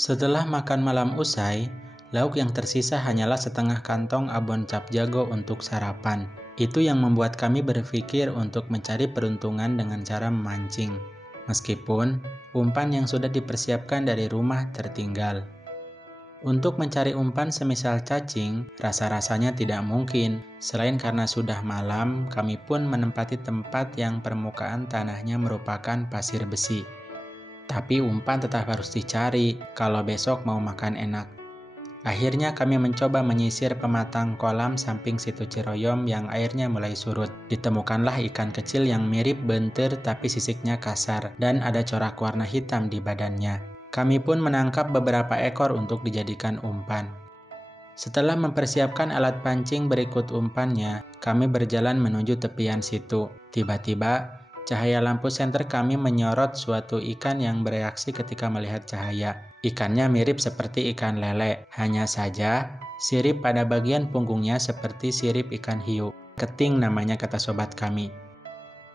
Setelah makan malam usai, lauk yang tersisa hanyalah setengah kantong abon cap jago untuk sarapan. Itu yang membuat kami berpikir untuk mencari peruntungan dengan cara memancing. Meskipun umpan yang sudah dipersiapkan dari rumah tertinggal. Untuk mencari umpan semisal cacing, rasa-rasanya tidak mungkin. Selain karena sudah malam, kami pun menempati tempat yang permukaan tanahnya merupakan pasir besi. Tapi umpan tetap harus dicari kalau besok mau makan enak. Akhirnya kami mencoba menyisir pematang kolam samping situ Ciroyom yang airnya mulai surut. Ditemukanlah ikan kecil yang mirip bentir tapi sisiknya kasar dan ada corak warna hitam di badannya. Kami pun menangkap beberapa ekor untuk dijadikan umpan. Setelah mempersiapkan alat pancing berikut umpannya, kami berjalan menuju tepian situ. Tiba-tiba, cahaya lampu senter kami menyorot suatu ikan yang bereaksi ketika melihat cahaya. Ikannya mirip seperti ikan lele, hanya saja sirip pada bagian punggungnya seperti sirip ikan hiu. Keting namanya kata sobat kami.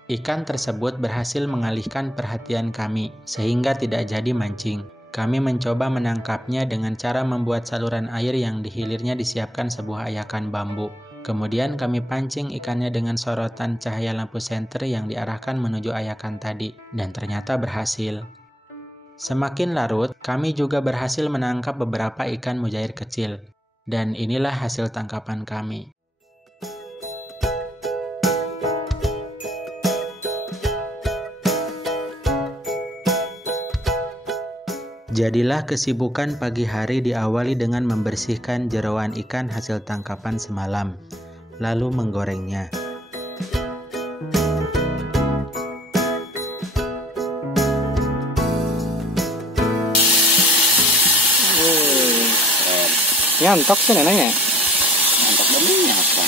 Ikan tersebut berhasil mengalihkan perhatian kami, sehingga tidak jadi mancing. Kami mencoba menangkapnya dengan cara membuat saluran air yang di hilirnya disiapkan sebuah ayakan bambu. Kemudian kami pancing ikannya dengan sorotan cahaya lampu senter yang diarahkan menuju ayakan tadi, dan ternyata berhasil. Semakin larut, kami juga berhasil menangkap beberapa ikan mujair kecil, dan inilah hasil tangkapan kami. Jadilah kesibukan pagi hari diawali dengan membersihkan jeroan ikan hasil tangkapan semalam, lalu menggorengnya. Nyantok sih neneknya. Nyantok benernya apa?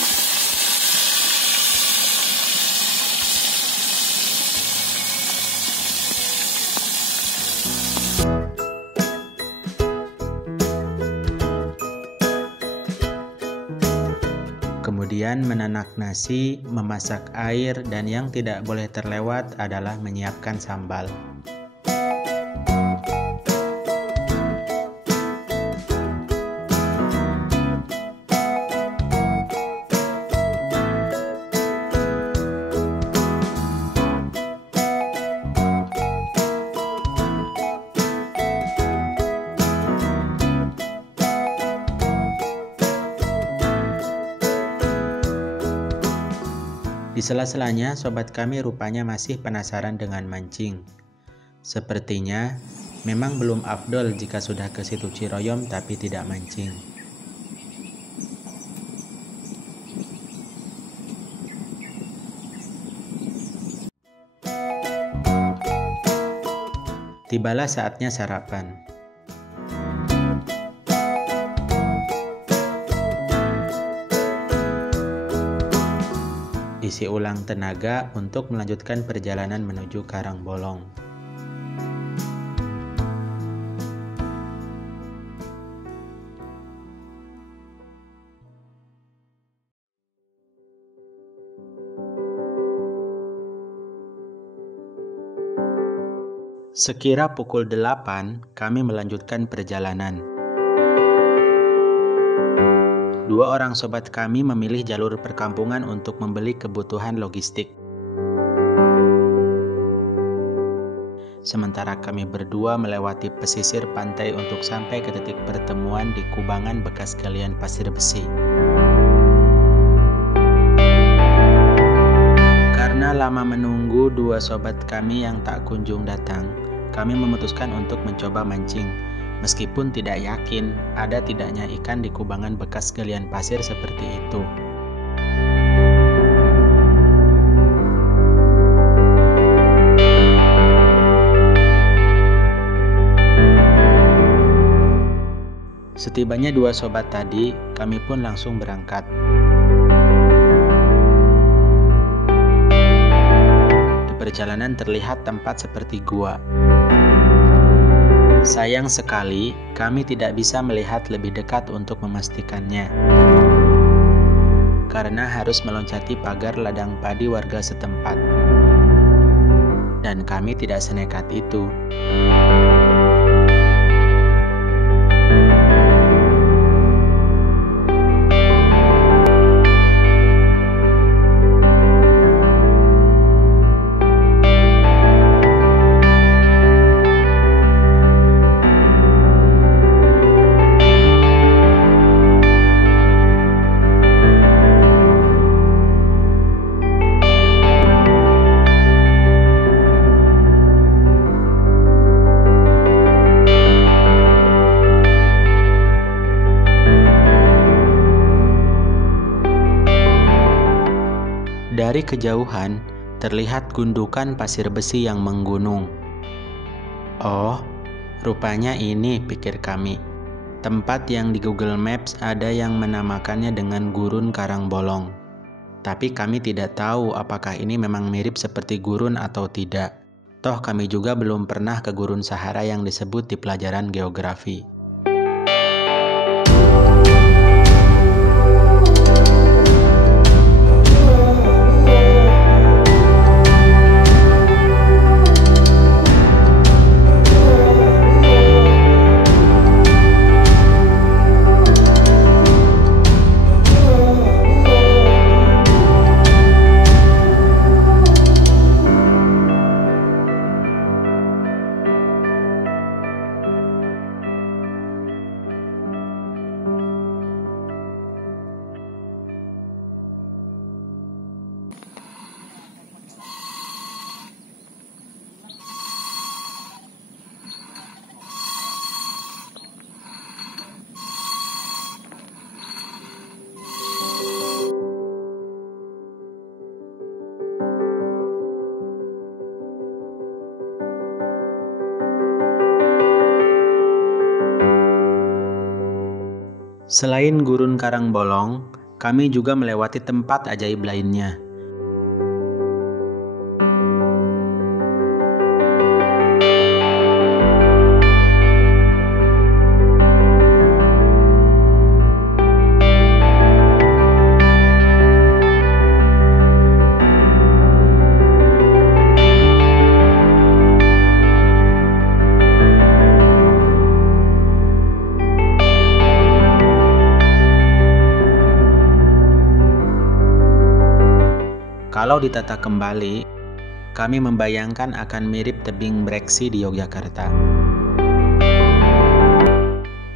Kemudian menanak nasi, memasak air, dan yang tidak boleh terlewat adalah menyiapkan sambal. Di sela-selanya, sobat kami rupanya masih penasaran dengan mancing. Sepertinya, memang belum afdol jika sudah ke situ Ciroyom tapi tidak mancing. Tibalah saatnya sarapan. Isi ulang tenaga untuk melanjutkan perjalanan menuju Karangbolong. Sekira pukul 8, kami melanjutkan perjalanan. Dua orang sobat kami memilih jalur perkampungan untuk membeli kebutuhan logistik. Sementara kami berdua melewati pesisir pantai untuk sampai ke titik pertemuan di kubangan bekas galian pasir besi. Karena lama menunggu dua sobat kami yang tak kunjung datang, kami memutuskan untuk mencoba mancing. Meskipun tidak yakin ada tidaknya ikan di kubangan bekas galian pasir seperti itu. Setibanya dua sobat tadi, kami pun langsung berangkat. Di perjalanan terlihat tempat seperti gua. Sayang sekali, kami tidak bisa melihat lebih dekat untuk memastikannya. Karena harus meloncati pagar ladang padi warga setempat. Dan kami tidak senekat itu. Dari kejauhan, terlihat gundukan pasir besi yang menggunung. Oh, rupanya ini, pikir kami. Tempat yang di Google Maps ada yang menamakannya dengan Gurun Karangbolong. Tapi kami tidak tahu apakah ini memang mirip seperti gurun atau tidak. Toh kami juga belum pernah ke Gurun Sahara yang disebut di pelajaran geografi. Selain Gurun Karangbolong, kami juga melewati tempat ajaib lainnya. Kalau ditata kembali, kami membayangkan akan mirip tebing Breksi di Yogyakarta.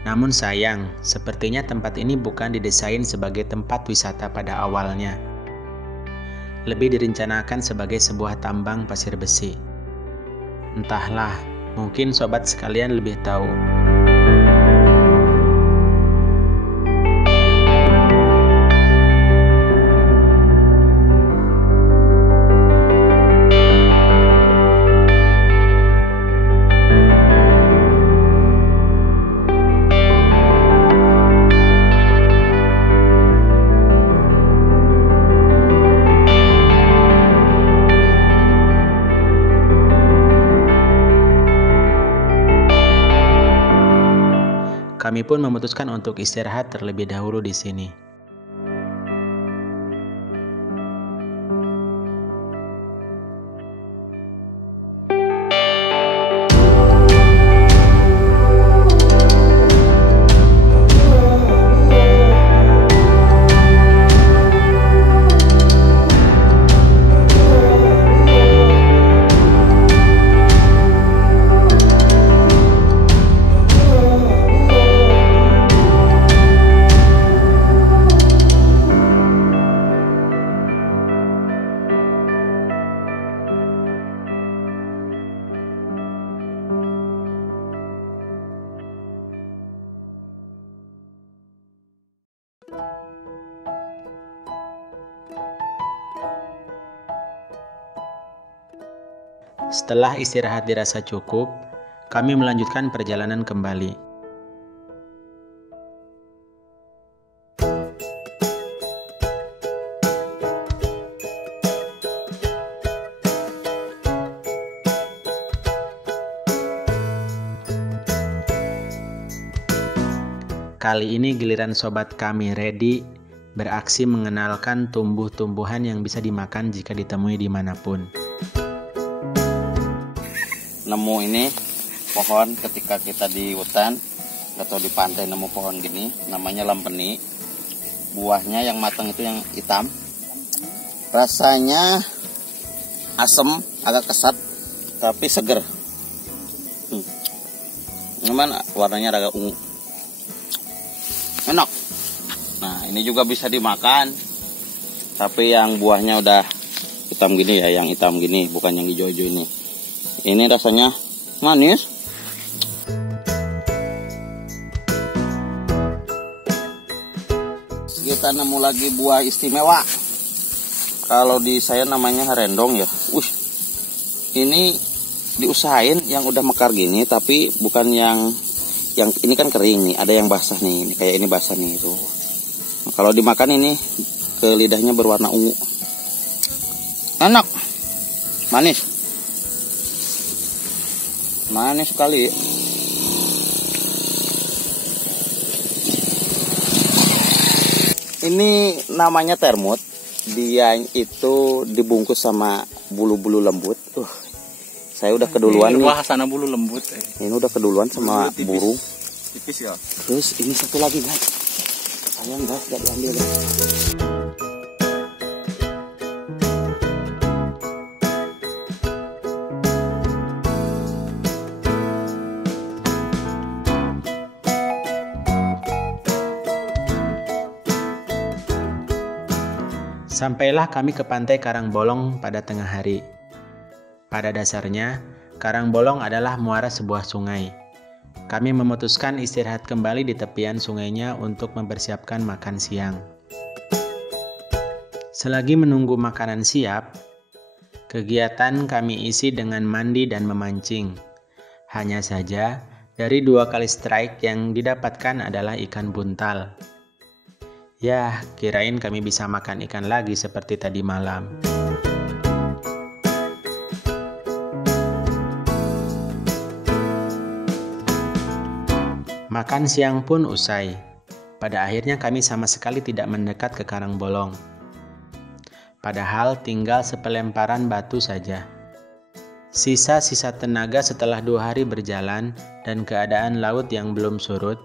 Namun sayang, sepertinya tempat ini bukan didesain sebagai tempat wisata pada awalnya. Lebih direncanakan sebagai sebuah tambang pasir besi. Entahlah, mungkin sobat sekalian lebih tahu. Kami pun memutuskan untuk istirahat terlebih dahulu di sini. Setelah istirahat dirasa cukup, kami melanjutkan perjalanan kembali. Kali ini giliran sobat kami Reddy beraksi mengenalkan tumbuh-tumbuhan yang bisa dimakan jika ditemui dimanapun. Nemu ini pohon ketika kita di hutan atau di pantai, nemu pohon gini namanya lempeni. Buahnya yang matang itu yang hitam, rasanya asam, agak kesat tapi seger. Cuman warnanya agak ungu, enak. Nah ini juga bisa dimakan, tapi yang buahnya udah hitam gini ya, yang hitam gini, bukan yang hijau-hijau ini. Ini rasanya manis. Kita nemu lagi buah istimewa. Kalau di saya namanya harendong ya. Ini diusahain yang udah mekar gini, tapi bukan yang ini kan kering nih, ada yang basah nih. Ini kayak ini basah nih itu. Nah, kalau dimakan ini ke lidahnya berwarna ungu. Enak. Manis. Manis sekali. Ini namanya termut. Dia itu dibungkus sama bulu-bulu lembut. Saya udah keduluan nih. Wah, sana bulu lembut. Ini udah keduluan sama burung. Tipis ya. Terus ini satu lagi guys. Sayang guys, gak diambil guys. Sampailah kami ke pantai Karangbolong pada tengah hari. Pada dasarnya, Karangbolong adalah muara sebuah sungai. Kami memutuskan istirahat kembali di tepian sungainya untuk mempersiapkan makan siang. Selagi menunggu makanan siap, kegiatan kami isi dengan mandi dan memancing. Hanya saja, dari 2 kali strike yang didapatkan adalah ikan buntal. Yah, kirain kami bisa makan ikan lagi seperti tadi malam. Makan siang pun usai. Pada akhirnya kami sama sekali tidak mendekat ke Karangbolong. Padahal tinggal sepelemparan batu saja. Sisa-sisa tenaga setelah 2 hari berjalan dan keadaan laut yang belum surut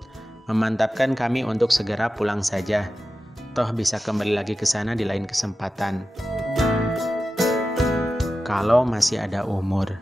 memantapkan kami untuk segera pulang saja. Toh bisa kembali lagi ke sana di lain kesempatan. Kalau masih ada umur.